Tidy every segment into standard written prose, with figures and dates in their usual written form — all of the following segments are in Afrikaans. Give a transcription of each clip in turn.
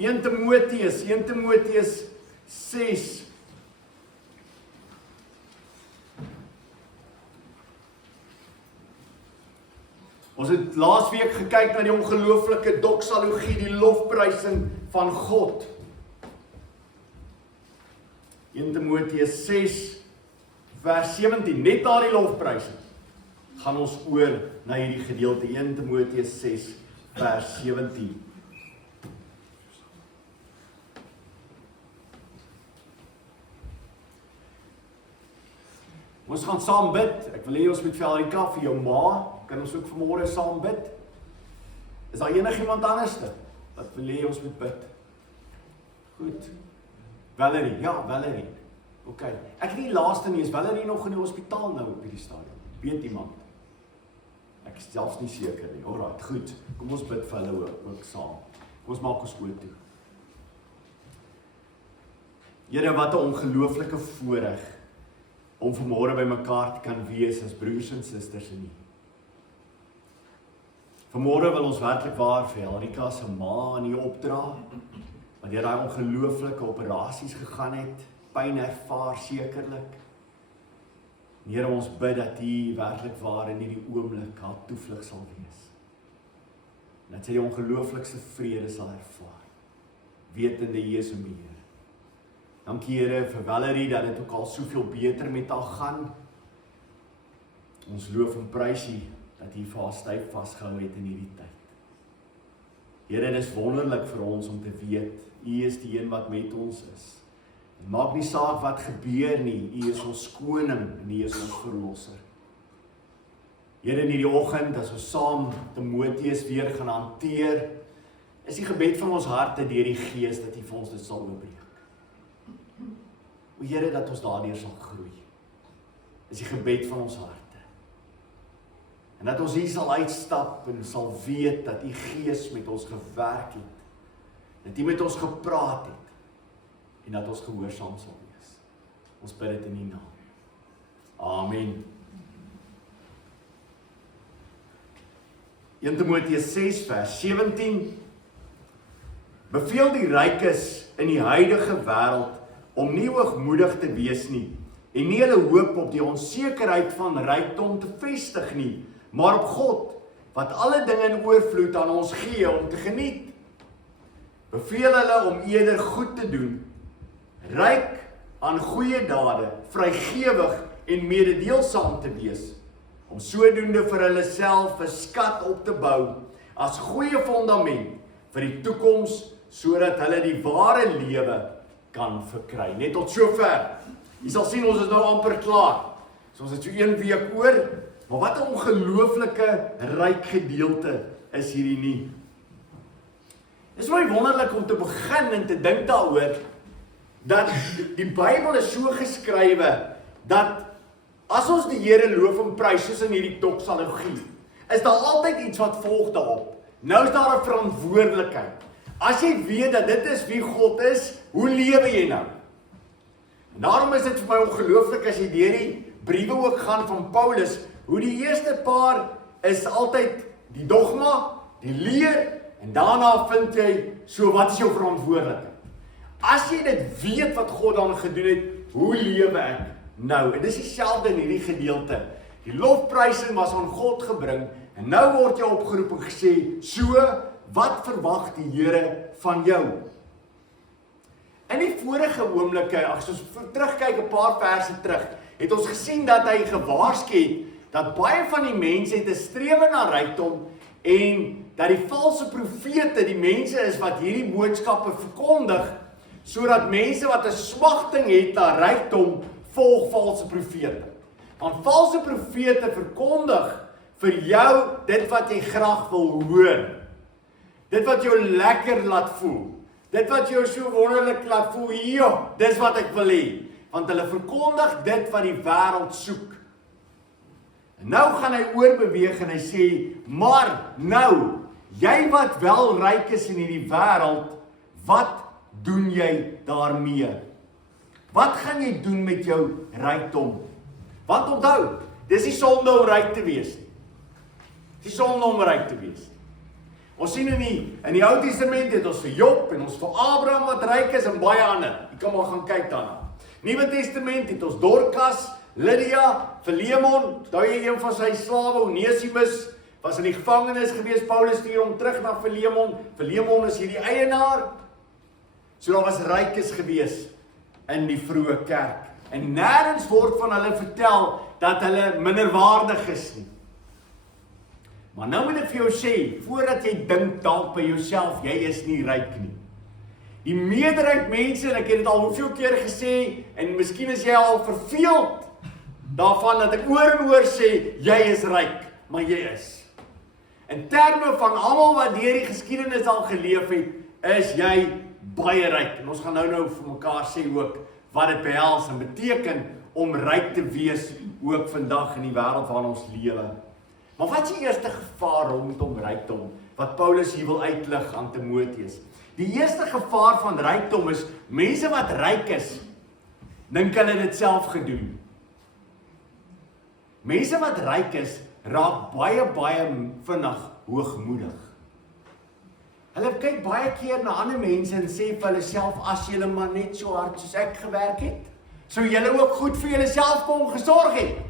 1 Timoteus 6. Ons het laasweek gekyk na die ongelooflike doxologie, die lofprysing van God. 1 Timoteus 6 vers 17, net na die lofprysing, gaan ons oor na hierdie gedeelte, 1 Timoteus 6 vers 17. Ons gaan saam bid. Ek wil hê ons moet vir Alrika, vir jou ma, kan ons ook vanmôre saam bid. Is daar enigiemand anderste wat wil hê ons moet bid? Goed. Valerie, ja, Valerie. OK. Ek weet nie laaste nie, is Valerie nog in die hospitaal nou op hierdie stadium? Weet iemand? Ek is selfs nie seker nie. Alraai, goed. Kom ons bid vir hulle ook saam. Kom ons maak ons oë toe. Here, wat 'n ongelooflike voorreg om vanmôre by mekaar te kan wees as broers en susters in U. Vanmôre wil ons werklik waar vir Alrika se ma in U opdra, want deur daai ongelooflike operasies gegaan het, pyn ervaar sekerlik. Here, ons bid dat U werklik waar in hierdie oomblik haar toevlug sal wees. En dat sy die ongelooflikste vrede sal ervaar, wetende U is meer. Dankie Here vir Valerie dat dit ook al soveel beter met haar gaan. Ons loof en prys U dat U vir haar styf vasgehou het in hierdie tyd. Here, dit is wonderlik vir ons om te weet U is die een wat met ons is. En maak nie saak wat gebeur nie, U is ons koning en U is ons verlosser. Here, in hierdie oggend as ons saam Timoteus weer gaan hanteer, is die gebed van ons harte deur die Gees dat U vir ons dit sal oopbreek. O Here, dat ons daardeur sal groei, is die gebed van ons harte. En dat ons hier sal uitstap en sal weet dat U Gees met ons gewerk het, dat U met ons gepraat het, en dat ons gehoorsaam sal wees. Ons bid dit in U naam. Amen. 1 Timoteus 6 vers 17, beveel die rykes in die huidige wêreld om nie hoogmoedig te wees nie, en nie hulle hoop op die onsekerheid van rykdom te vestig nie, maar op God, wat alle dinge in oorvloed aan ons gee om te geniet. Beveel hulle om eerder goed te doen, ryk aan goeie dade, vrygewig en mededeelsaam te wees, om sodoende vir hulle self 'n skat op te bou, as goeie fondament vir die toekoms, sodat hulle die ware lewe kan verkry. Net tot sover. Jy sal sien, ons is nou amper klaar. So ons het so 1 week oor, maar wat 'n ongelooflike ryk gedeelte is hierdie nie. Dit is baie wonderlik om te begin en te dink daaroor, dat die Bybel is so geskrywe, dat as ons die Here loof en prys, soos in hierdie doxologie, is daar altyd iets wat volg daarop. Nou is daar 'n verantwoordelikheid. As jy weet dat dit is wie God is, hoe lewe jy nou? En daarom is dit vir my ongelooflik as jy deur die briewe ook gaan van Paulus, hoe die eerste paar is altyd die dogma, die leer, en daarna vind jy, so wat is jou verantwoordelikheid? As jy dit weet wat God dan gedoen het, hoe lewe ek nou? En dis dieselfde in hierdie gedeelte. Die lofprysing was aan God gebring, en nou word jy opgeroep en gesê, so, wat verwag die Here van jou? In die vorige oomblikke, as ons terugkyk 'n paar verse terug, het ons gesien dat hy gewaarsku het, dat baie van die mense het 'n strewe na rykdom, en dat die valse profete die mense is wat hierdie boodskappe verkondig, sodat mense wat 'n smagting het na rykdom, volg valse profete. Want valse profete verkondig vir jou dit wat jy graag wil hoor. Dit wat jou lekker laat voel. Dit wat jou so wonderlik laat voel, ja, dis wat ek wil hê. Want hulle verkondig dit wat die wêreld soek. En nou gaan hy oorbeweeg en hy sê, maar nou, jy wat wel ryk is in hierdie wêreld, wat doen jy daarmee? Wat gaan jy doen met jou rykdom? Want onthou, dis nie sonde om ryk te wees nie. Dis nie sonde om ryk te wees nie. Ons sien in die Ou Testament het ons vir Job en ons vir Abraham wat ryk is en baie ander. Jy kan maar gaan kyk daarna. Nuwe Testament het ons Dorcas, Lydia, Philemon, onthou jy een van sy slawe, Onesimus, was in die gevangenis gewees, Paulus stuur hom terug na Philemon. Philemon is hierdie eienaar. So daar was rykes gewees in die vroeë kerk. En nêrens word van hulle vertel dat hulle minderwaardig is nie. Maar nou moet ek vir jou sê, voordat jy dink dalk by jouself, jy is nie ryk nie. Die meerderheid mense, en ek het dit al hoeveel keer gesê, en miskien is jy al verveeld daarvan dat ek oor en oor sê, jy is ryk, maar jy is. In terme van almal wat deur die geskiedenis al geleef het, is jy baie ryk. En ons gaan nou vir mekaar sê ook wat dit behels en beteken om ryk te wees ook vandag in die wêreld waarin ons lewe. Maar wat is die eerste gevaar rondom rykdom wat Paulus hier wil uitlig aan Timoteus? Die eerste gevaar van rykdom is mense wat ryk is, dink hulle dit self gedoen. Mense wat ryk is, raak baie vinnig hoogmoedig. Hulle kyk baie keer na ander mense en sê vir hulle self, as julle maar net so hard soos ek gewerk het, sou julle ook goed vir julle self kon gesorg het.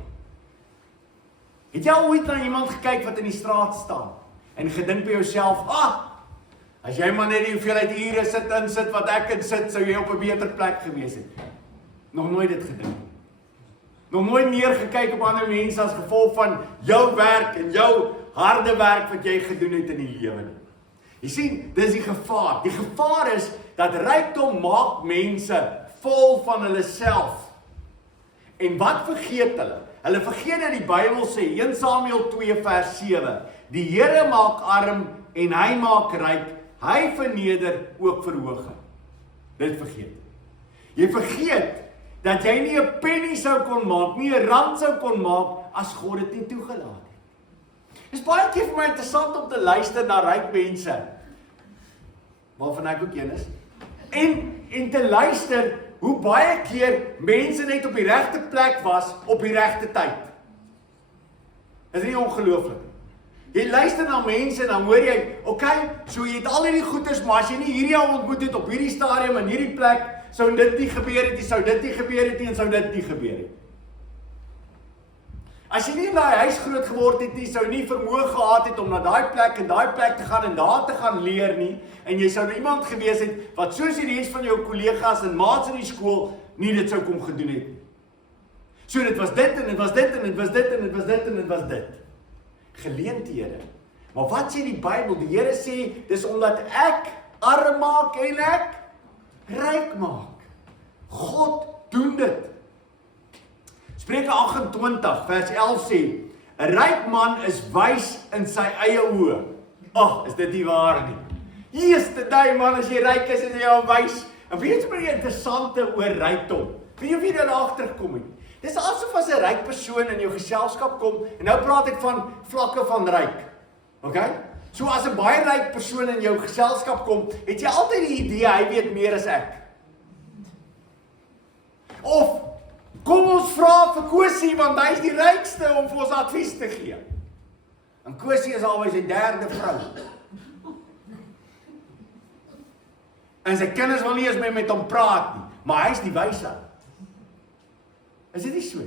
Het jy ooit na iemand gekyk wat in die straat staan en gedink by jouself, as jy maar net die hoeveelheid ure sit wat ek kan sit, sou jy op 'n beter plek gewees het. Nog nooit dit gedink. Nog nooit neergekyk op ander mense as gevolg van jou werk en jou harde werk wat jy gedoen het in die lewe nie. Jy sien, dis die gevaar. Die gevaar is dat rykdom maak mense vol van hulle self. En wat vergeet hulle? Hulle vergeet dat die Bybel sê, 1 Samuel 2 vers 7, die Here maak arm en hy maak ryk, hy verneder ook verhoog. Dit vergeet. Jy vergeet dat jy nie 'n penny sou kon maak, nie 'n rand sou kon maak, as God dit nie toegelaat het. Dit is baie keer vir my interessant om te luister na ryk mense, waarvan ek ook een is, en te luister hoe baie keer mense net op die regte plek was, op die regte tyd. Is nie ongelooflik? Jy luister na mense en dan hoor jy, okay, so jy het al hierdie goeders, maar as jy nie hierdie ou ontmoet het op hierdie stadium en hierdie plek, sou dit nie gebeur het nie, sou dit nie gebeur het nie, en sou dit nie gebeur het. As jy nie in daai huis groot geword het nie, sou nie vermoë gehad het om na daai plek en daai plek te gaan en daar te gaan leer nie, en jy sou iemand gewees het, wat soos die res van jou kollegas en maats in die skool, nie dit sou kom gedoen het. So dit was dit, en dit was dit, en dit was dit, en dit was dit, en dit was dit. Geleenthede. Maar wat sê die Bybel? Die Here sê, dis omdat ek arm maak en ek ryk maak. God doen dit. Spreuke 28 vers 11 sê, 'n ryk man is wys in sy eie oë. Ag, is dit nie waar nie? Yesterday man, as jy ryk is jy al wys. En weet jy wat die interessante oor rykdom? Weet jy wie daar agterkom het? Dis asof as 'n ryk persoon in jou geselskap kom, en nou praat ek van vlakke van ryk. Okay? So as 'n baie ryk persoon in jou geselskap kom, het jy altyd die idee hy weet meer as ek. Of kom ons vra vir Kosie, want hy is die rykste om vir ons advies te gee. En Kosie is alweer sy 3de vrou. En sy kinders wil nie eens meer met hom praat nie, maar hy is die wyse. Is dit nie so?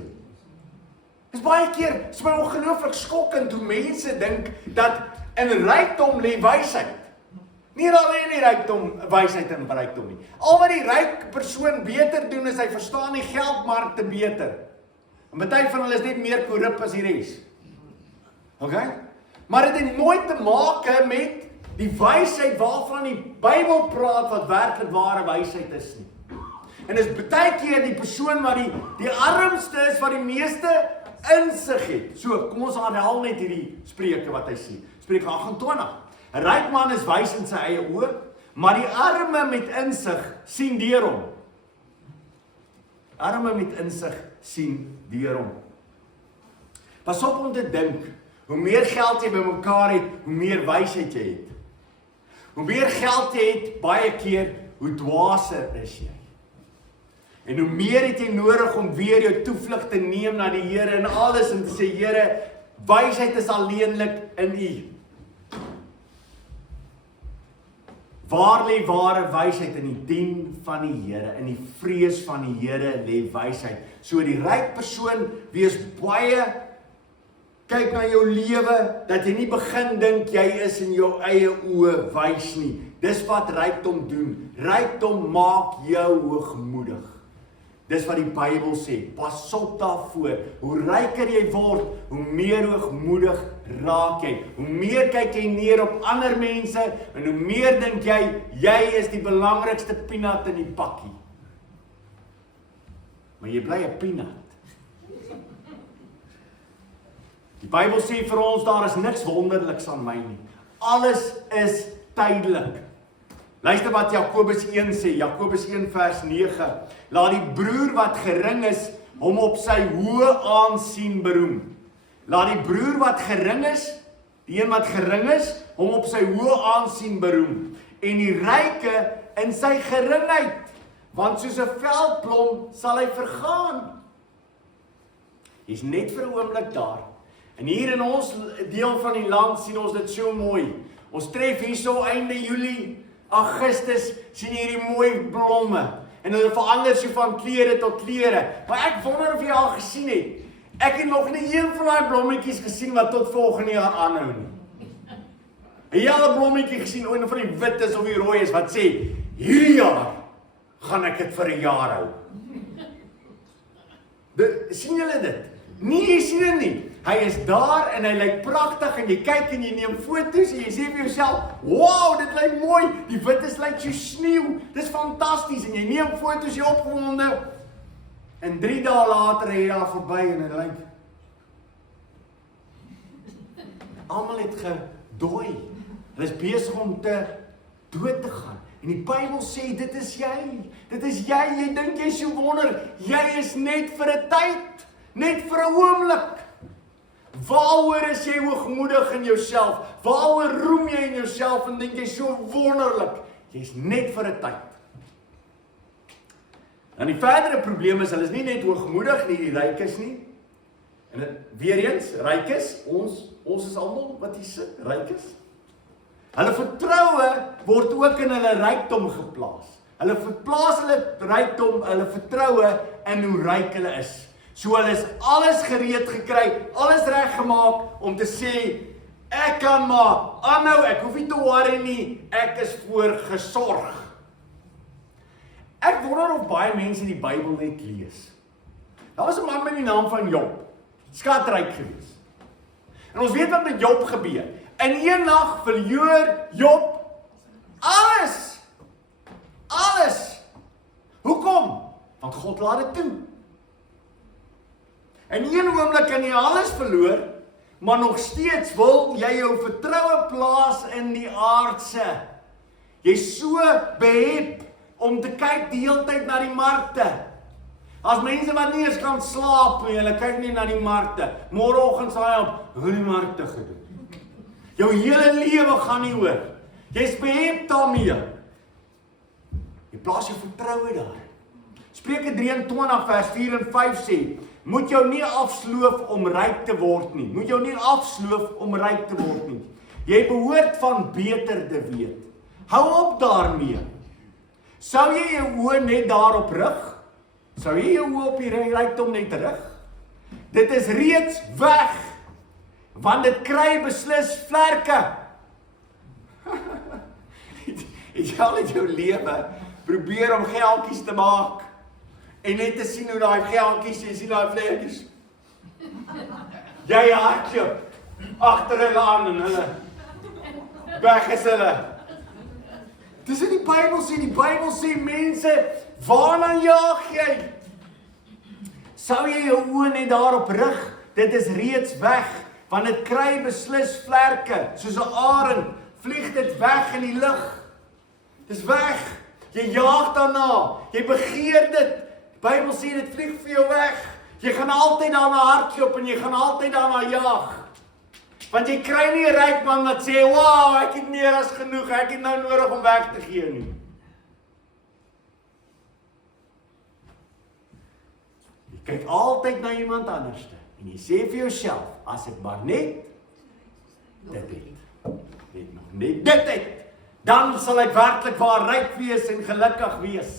Dis baie keer, is my ongelooflik skokkend hoe mense dink dat in rykdom lê wysheid. Nie alleen nie rykdom, wysheid en rykdom nie. Al wat die ryk persoon beter doen is hy verstaan die geldmarkte beter. En baie van hulle is net meer korrup as die res. Okay? Maar dit het nooit te maak met die wysheid waarvan die Bybel praat wat werklik ware wysheid is nie. En is baie keer die persoon wat die armste is, wat die meeste insig het. So, kom ons aanhaal net hierdie spreuke wat hy sê. Spreuke 28. 'n Ryk man is wys in sy eie oë, maar die arme met insig sien deur hom. Arme met insig sien deur hom. Pas op om te dink, hoe meer geld jy bymekaar het, hoe meer wysheid jy het. Hoe meer geld jy het, baie keer, hoe dwaaser is jy. En hoe meer het jy nodig om weer jou toevlug te neem na die Here en alles en te sê, Here, wysheid is alleenlik in U. Waar lê ware wysheid? In die dien van die Here, in die vrees van die Here lê wysheid. So die ryk persoon, wees baie, kyk na jou lewe, dat jy nie begin dink jy is in jou eie oë wys nie. Dis wat rykdom doen. Rykdom maak jou hoogmoedig. Dis wat die Bybel sê. Pas op daarvoor. Hoe ryker jy word, hoe meer hoogmoedig raak jy. Hoe meer kyk jy neer op ander mense en hoe meer dink jy is die belangrikste peanut in die pakkie. Maar jy bly 'n peanut. Die Bybel sê vir ons, daar is niks wonderliks aan my nie. Alles is tydelik. Luister wat Jakobus 1 sê, Jakobus 1 vers 9. Laat die broer wat gering is, hom op sy hoë aansien beroem. Laat die broer wat gering is, die een wat gering is, hom op sy hoë aansien beroem. En die ryke in sy geringheid, want soos 'n veldblom sal hy vergaan. Hy's net vir 'n oomblik daar. En hier in ons deel van die land sien ons dit so mooi. Ons tref hierso einde Julie, Augustus, sien hierdie mooi blomme. En hulle verander so van kleure tot kleure. Maar ek wonder of jy al gesien het. Ek het nog nie een van daai blommetjies gesien wat tot volgende jaar aanhou nie. 'n hele blommetjie gesien, een van die wit is of die rooi is, wat sê, hierdie jaar gaan ek dit vir 'n jaar hou. Sien julle dit? Nee, jy sien dit nie. Hy is daar en hy lyk pragtig en jy kyk en jy neem foto's en jy sê vir jouself, wow, dit lyk mooi, die wit is lyk so sneeu, dis fantasties en jy neem foto's, jy opgewonde en 3 dae later is jy daar verby en dit lyk almal het gedooi. Hulle is besig om dood te gaan. En die Bybel sê, dit is jy, jy dink jy is so wonder, jy is net vir 'n tyd, net vir 'n oomblik. Waaroor is jy hoogmoedig in jouself? Waaroor roem jy in jouself en dink jy so wonderlik? Jy's net vir 'n tyd. En die verdere probleem is, hulle is nie net hoogmoedig nie, die rykes nie. En weer eens, rykes, ons is almal wat hier sit, rykes. Hulle vertroue word ook in hulle rykdom geplaas. Hulle verplaas hulle rykdom, hulle vertroue in hoe ryk hulle is. So hulle is alles gereed gekry, alles reggemaak om te sê, ek kan maar aanhou, ek hoef nie te worry nie, ek is voorgesorg. Ek wonder of baie mense die Bybel net lees. Daar was 'n man met die naam van Job, skatryk gewees. En ons weet wat met Job gebeur. In een nag verloor Job alles. Alles. Hoekom? Want God laat dit toe. In een oomblik kan jy alles verloor, maar nog steeds wil jy jou vertroue plaas in die aardse. Jy's so behep om te kyk die hele tyd na die markte. As mense wat nie eens kan slaap nie, hulle kyk nie na die markte. Môreoggend sal hy op hoe die markte gedoen. Jou hele lewe gaan nie oor. Jy's behep daarmee. Jy plaas jou vertroue daar. Spreuke 23 vers 4 en 5 sê, moet jou nie afsloof om ryk te word nie. Moet jou nie afsloof om ryk te word nie. Jy behoort van beter te weet. Hou op daarmee. Sou jy jou oë net daarop rig? Sou jy jou oë op die rykdom net rig? Dit is reeds weg, want dit kry beslis vlerke. Het jy al in jou lewe probeer om geeltjies te maak en net te sien hoe daai geeltjies, jy sien daai vlekkies. Jy hardloop agter hulle aan en hulle weg is hulle. Dis in die Bybel sê mense, waarna jaag jy? Sou jy jou oë net daarop rig? Dit is reeds weg, want dit kry beslis vlerke, soos 'n arend, vlieg dit weg in die lug. Dis weg. Jy jaag daarna, jy begeer dit. Die Bybel sê dit vlieg vir jou weg. Jy gaan altyd daarna hardloop en jy gaan altyd daarna jaag. Want jy kry nie 'n ryk man wat sê, "Wow, ek het meer as genoeg, ek het nou nodig om weg te gee nie." Jy kyk altyd na iemand anderste en jy sê vir jouself, as ek maar net dit het. Net nog net dit het, Dan sal ek werklik waar ryk wees en gelukkig wees.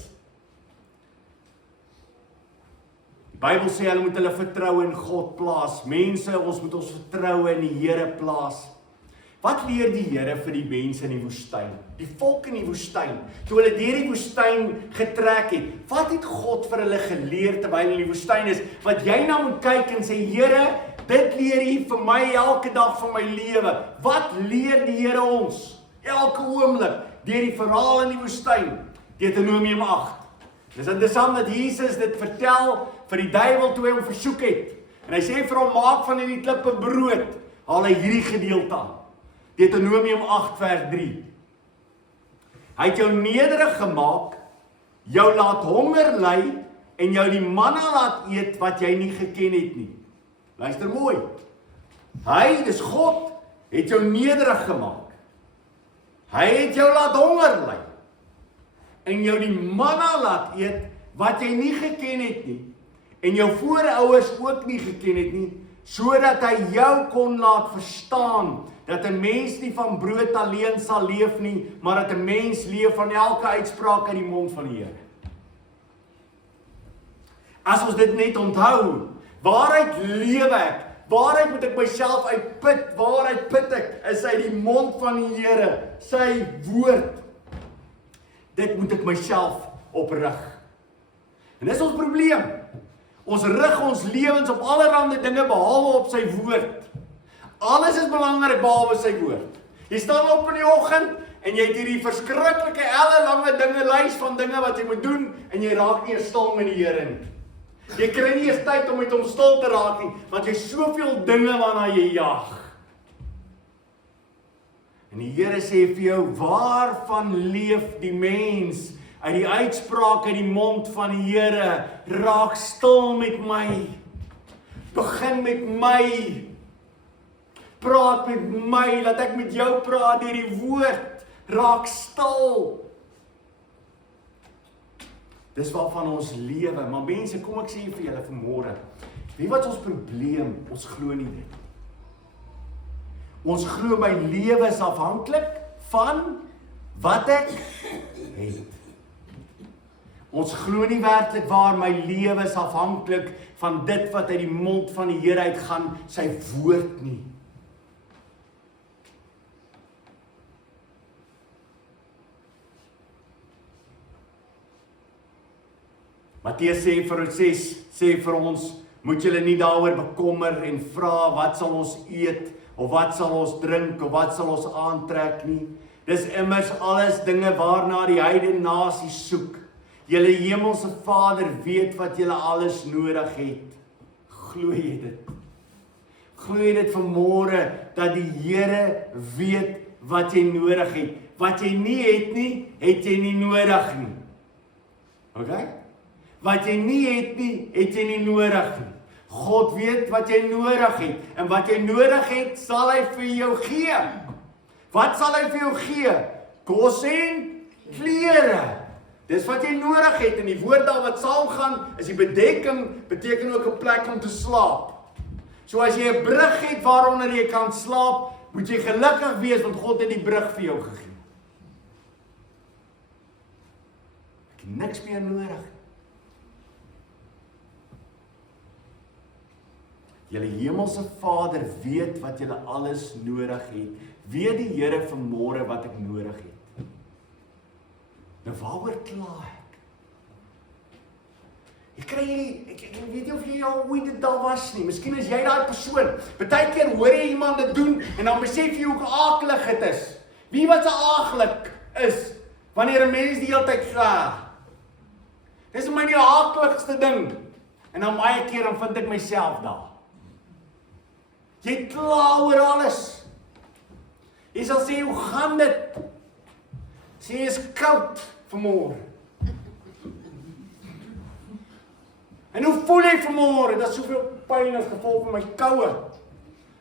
Die Bybel sê hulle moet hulle vertroue in God plaas. Mense, ons moet ons vertroue in die Here plaas. Wat leer die Here vir die mense in die woestyn? Die volk in die woestyn, toe hulle deur die woestyn getrek het, wat het God vir hulle geleer terwyl hulle in die woestyn is? Wat jy nou moet kyk en sê, Here, dit leer U vir my elke dag van my lewe. Wat leer die Here ons? Elke oomblik, deur die verhaal in die woestyn, Deuteronomium 8. Dis interessant dat Jesus dit vertel vir die duiwel toe hy hom versoek het. En hy sê vir hom, maak van hierdie klippe brood, haal hy hierdie gedeelte aan. Deuteronomium 8 vers 3. Hy het jou nederig gemaak, jou laat honger ly, en jou die manna laat eet wat jy nie geken het nie. Luister mooi. Hy, dis God, het jou nederig gemaak. Hy het jou laat honger ly, en jou die manna laat eet wat jy nie geken het nie, en jou voorouers ook nie geken het nie, sodat hy jou kon laat verstaan, dat 'n mens nie van brood alleen sal leef nie, maar dat 'n mens leef van elke uitspraak uit die mond van die Here. As ons dit net onthou, waaruit lewe ek? Waaruit moet ek myself uitput? Waaruit put ek? Is uit die mond van die Here, sy woord. Dit moet ek myself oprig. En dis ons probleem. Ons rig ons lewens op allerlei dinge behalwe op sy woord. Alles is belangrik behalwe sy woord. Jy staan op in die oggend en jy het hierdie verskriklike ellelange lys van dinge wat jy moet doen en jy raak nie stil met die Here nie. Jy kry nie eens tyd om met hom stil te raak nie, want jy het soveel dinge waarna jy jag. En die Here sê vir jou, waarvan leef die mens? Uit die uitspraak uit die mond van die Here, raak stil met my. Begin met my. Praat met my, laat ek met jou praat deur die woord. Raak stil. Dis waarvan ons lewe. Maar mense, kom ek sê vir julle vanmôre, weet wat ons probleem? Ons glo nie dit. Ons glo my lewe is afhanklik van wat ek het. Ons glo nie werklik waar my lewe is afhanklik van dit wat uit die mond van die Here uitgaan, sy woord nie. Matteus sê vir ons, moet julle nie daaroor bekommer en vra wat sal ons eet, of wat sal ons drink, of wat sal ons aantrek nie. Dis immers alles dinge waarna die heidene nasies soek. Julle hemelse Vader weet wat julle alles nodig het. Glo jy dit? Glo jy dit vanmôre, dat die Here weet wat jy nodig het? Wat jy nie het nie, het jy nie nodig nie. Okay? Wat jy nie het nie, het jy nie nodig nie. God weet wat jy nodig het, en wat jy nodig het, sal hy vir jou gee. Wat sal hy vir jou gee? Kos en klere. Dis wat jy nodig het, en die woord daar wat saamgaan, is die bedekking, beteken ook 'n plek om te slaap. So as jy 'n brug het waaronder jy kan slaap, moet jy gelukkig wees, want God het die brug vir jou gegee. Ek het niks meer nodig. Julle hemelse Vader weet wat julle alles nodig het. Weet die Here vanmôre wat ek nodig het. Nou waaroor kla ek? Ek kry hierdie, ek weet nie of jy al ooit dit daar was nie. Miskien is jy daai persoon. Partykeer hoor jy iemand dit doen en dan besef jy hoe aaklig dit is. Wie wat so aaklig is wanneer 'n mens die hele tyd kla. Dis vir my die aakligste ding. En dan baie keer dan vind ek myself daar. Jy kla oor alles. Jy sal sê, hoe gaan dit? Sê, is koud vanmôre. En hoe voel jy vanmôre? Dat soveel pyn as gevolg van my koue.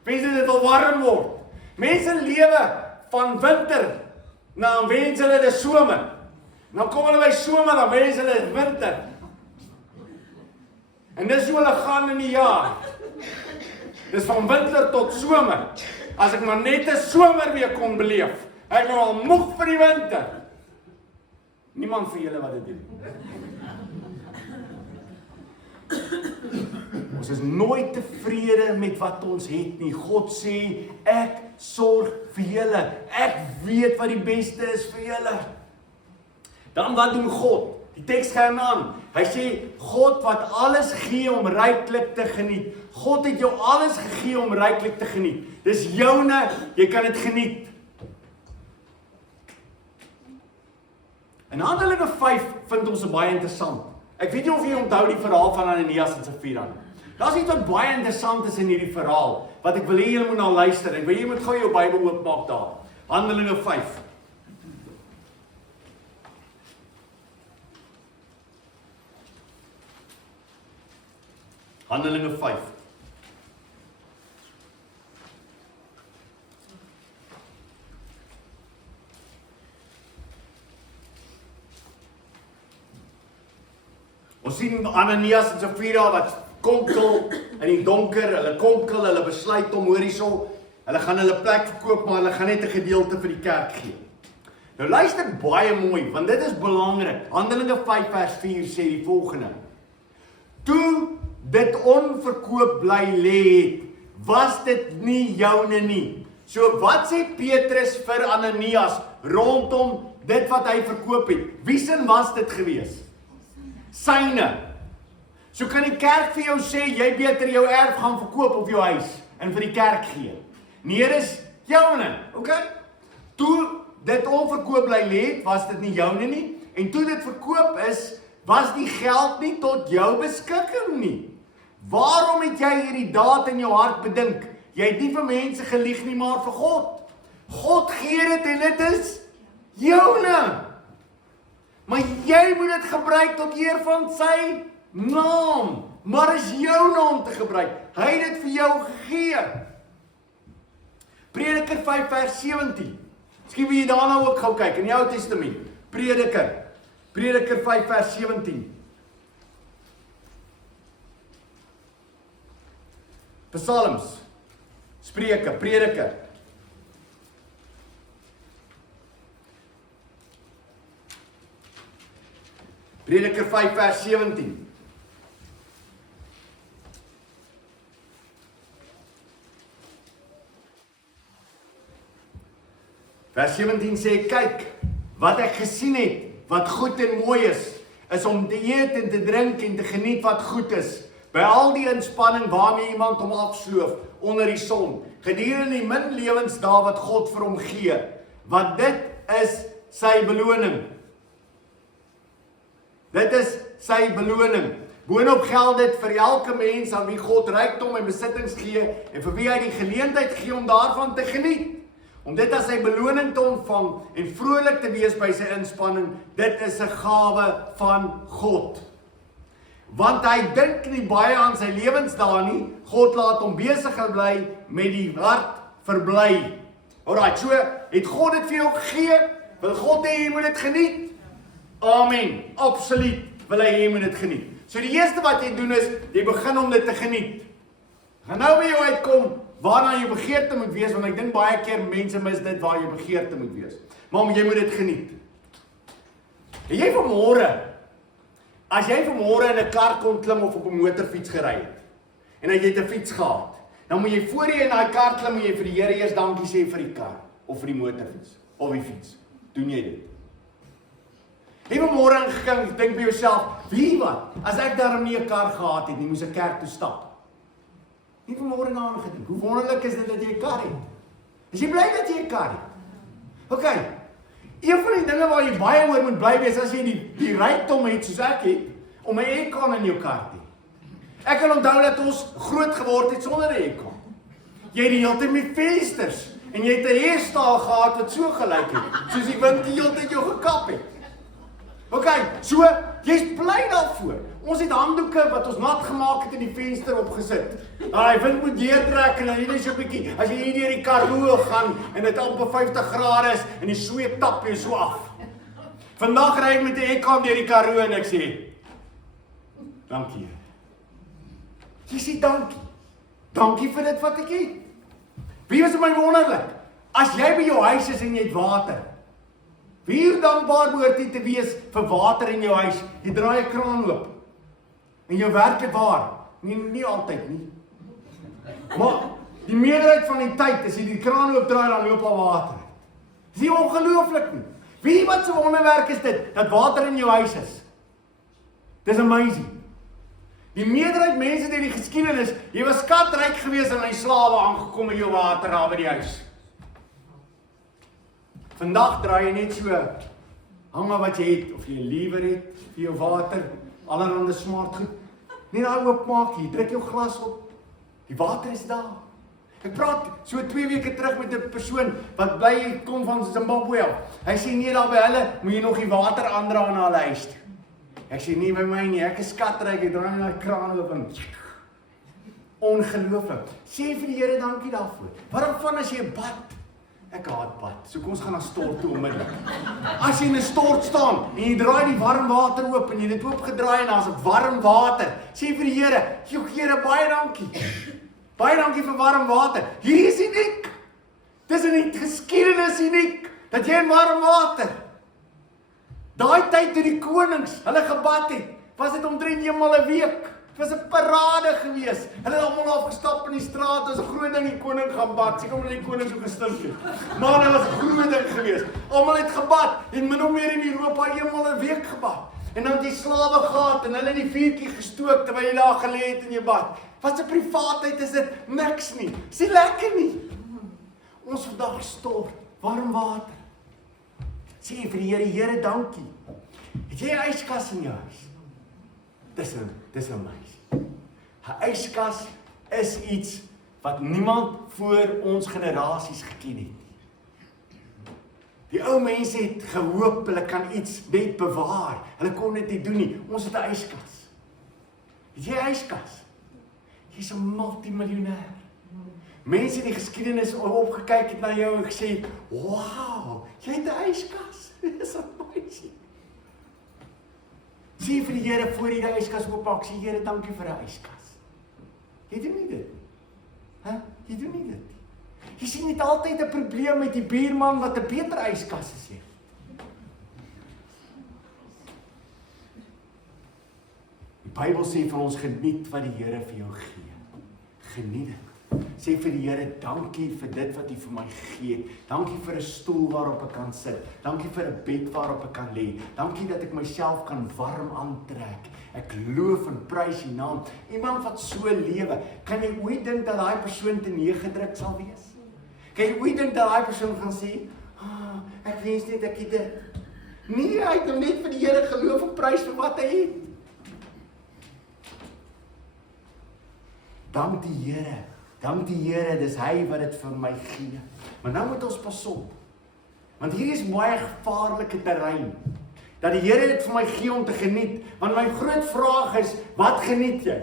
Mense dit wil warm word. Mense lewe van winter, dan wens hulle dis somer. Dan kom hulle by somer, dan wens hulle dis winter. En dis hoe hulle gaan in die jaar. Dis van winter tot somer. As ek maar net 'n somer weer kon beleef, Ek nou al moeg vir die winter. Niemand vir julle wat dit doen. Ons is nooit tevrede met wat ons het nie. God sê, ek sorg vir julle. Ek weet wat die beste is vir julle. Dan wat doen God? Die teks gaan aan. Hy sê, God wat alles gee om ryklik te geniet. God het jou alles gegee om ryklik te geniet. Dis joune, jy kan dit geniet. In Handelinge 5 vind ons baie interessant. Ek weet nie of jy onthou die verhaal van Ananias en Safira nie. Daar's iets wat baie interessant is in hierdie verhaal, wat ek wil hê julle moet na luister. Ek wil jy moet gou jou Bybel oopmaak daar. Handelinge 5. Handelinge 5. Ons sien Ananias en Safira wat konkel in die donker, hulle konkel, hulle besluit om hierso, hulle gaan hulle plek verkoop, maar hulle gaan net 'n gedeelte vir die kerk gee. Nou luister baie mooi, want dit is belangrik. Handelinge 5 vers 4 sê die volgende. Toe dit onverkoop bly lê het, was dit nie joune nie. So wat sê Petrus vir Ananias rondom dit wat hy verkoop het? Wie sin was dit gewees? Syne. So kan die kerk vir jou sê, jy beter jou erf gaan verkoop of jou huis en vir die kerk gee. Nee, dis joune, okay? Toe dit onverkoop bly lê, was dit nie joune nie, en toe dit verkoop is, was die geld nie tot jou beskikking nie. Waarom het jy hierdie daad in jou hart bedink? Jy het nie vir mense gelieg nie, maar vir God. God gee dit en dit is joune. Maar jy moet dit gebruik tot eer van sy naam. Maar is joune om te gebruik. Hy het dit vir jou gegee. Prediker 5 vers 17. Miskien wil jy daarna ook gou kyk in die Ou Testament. Prediker 5 vers 17. Psalms, Spreuke, Prediker. Prediker 5 vers 17. Vers 17 sê, kyk, wat ek gesien het, wat goed en mooi is om te eet en te drink en te geniet wat goed is, by al die inspanning waarmee iemand hom afsloof onder die son, gedurende die min lewensdae wat God vir hom gee, want dit is sy beloning. Dit is sy beloning. Boonop geld dit vir elke mens aan wie God rykdom en besittings gee en vir wie hy die geleentheid gee om daarvan te geniet. Om dit as sy beloning te ontvang en vrolik te wees by sy inspanning, dit is 'n gawe van God. Want hy dink nie baie aan sy lewensdae nie, God laat hom besig bly met die hart verbly. Alright, so het God dit vir jou gegee, wil God hê jy moet dit geniet? Amen, absoluut wil hy hê jy moet dit geniet. So die eerste wat jy doen is, jy begin om dit te geniet. Gaan nou by jou uitkom, waarna jy begeerte moet wees, want ek dink baie keer mense mis dit waar jy begeerte moet wees. Maar jy moet dit geniet. En jy vanmôre, as jy vanmôre in 'n kar kon klim of op 'n motorfiets gery het, en jy het 'n fiets gehad, dan moet jy voor jy in daai kar klim, moet jy vir die Here eers dankie sê vir die kar, of vir die motorfiets, of die fiets. Doen jy dit? Jy vanmôre ingekom, dink by jouself, wie wat, as ek daarom nie 'n kar gehad het nie, moes ek kerk toe stap. Nie vanmôre daaraan gedink. Hoe wonderlik is dit dat jy 'n kar het? Is jy bly dat jy 'n kar het? OK. Een van die dinge waar jy baie oor moet bly wees as jy die rykdom het soos ek het om 'n aircon in jou kar te hê. Ek kan onthou dat ons groot geword het sonder 'n aircon. Jy het die hele tyd met vensters en jy het 'n hairstyle gehad wat so gelyk het, soos die wind die hele tyd jou gekap het. OK, so jy's bly daarvoor. Ons het handdoeke wat ons nat gemaak het in die venster opgesit. Daai wind moet deurtrek en dan net so 'n bietjie, as jy hier deur die Karoo gaan en dit amper 50 grade is en die sweet tap jou so af. Vandag ry ek met 'n aircon deur die Karoo en ek sê, dankie. Jy sê dankie. Dankie vir dit wat ek het. Wie was my wonderlik? As jy by jou huis is en jy het water, wie dankbaar behoort jy te wees vir water in jou huis? Jy draai 'n kraan oop. En jou werklik waar? Nie altyd nie. Maar die meerderheid van die tyd, as jy die kraan oop draai, dan loop al water. Dis nie ongelooflik nie. Wie wat se wonderwerk is dit, dat water in jou huis is? Dis amazing. Die meerderheid mense in die geskiedenis, jy was skatryk gewees en hy slawe aangekom in jou water daar by die huis. Vandag draai jy net so, hang maar wat jy het, of jy 'n lewer het, vir jou water, allerhande smart goed. Net daai oopmaak, jy druk jou glas op, die water is daar. Ek praat so 2 weke terug met 'n persoon wat bly kom van Zimbabwe af. Hy sê nee, daar by hulle moet jy nog die water aandra na hulle huis toe. Ek sê nie by my nie, ek is skatryk, ek draai net die kraan oop en ongelooflik. Sê vir die Here dankie daarvoor. Waarom van as jy 'n bad? Ek haat bad. So kom ons gaan na stort toe onmiddellik. As jy in 'n stort staan en jy draai die warm water oop en jy het dit oopgedraai en daar's warm water, sê vir die Here, Here, baie dankie. Baie dankie vir warm water. Hierdie is uniek. Dis in die geskiedenis uniek dat jy in warm water. Daai tyd toe die konings hulle gebad het, was dit omtrent eenmal 'n week. Dit was 'n parade gewees. Hulle het almal afgestap in die straat, was 'n groot ding die koning gaan bad. Seker omdat die koning so gestink het. Maar dit was 'n groot ding gewees. Almal het gebad en min of meer in Europa eenmal 'n week gebad. En dan die slawe gehad en hulle in die vuurtjie gestook terwyl jy daar gelê het in jou bad. Wat 'n privaatheid is dit? Niks nie. Dis nie lekker nie. Ons vandag stort warm water. Sê vir die Here, dankie. Het jy 'n yskas in jou huis? Dis amazing. 'n Yskas is iets wat niemand voor ons generasies geken het. Die ou mense het gehoop hulle kan iets net bewaar. Hulle kon dit nie doen nie. Ons het 'n yskas. Het jy 'n yskas? Jy's 'n multimiljonair. Mense in die geskiedenis opgekyk het na jou en gesê, "Wow, jy het 'n yskas." Dis amazing. Sê vir die Here voor jy die yskas oopmaak, sê Here, dankie vir 'n yskas. Jy doen nie dit. Jy doen nie dit. Jy sien net altyd 'n probleem met die buurman wat 'n beter yskas het. Die Bybel sê vir ons, geniet wat die Here vir jou gee. Geniet dit. Sê vir die Here, dankie vir dit wat U vir my gee. Dankie vir 'n stoel waarop ek kan sit. Dankie vir 'n bed waarop ek kan lê. Dankie dat ek myself kan warm aantrek. Ek loof en prys U naam. Iemand wat so lewe, kan jy ooit dink dat daai persoon te neergedruk sal wees? Kan jy ooit dink dat daai persoon gaan sê, ek wens net ek het dit. Nee, hy het net vir die Here geloof en prys vir wat hy het. Dank die Here. Dank die Here, dis hy wat dit vir my gee. Maar nou moet ons pas op. Want hier is baie gevaarlike terrein. Dat die Here dit vir my gee om te geniet. Want my groot vraag is, wat geniet jy?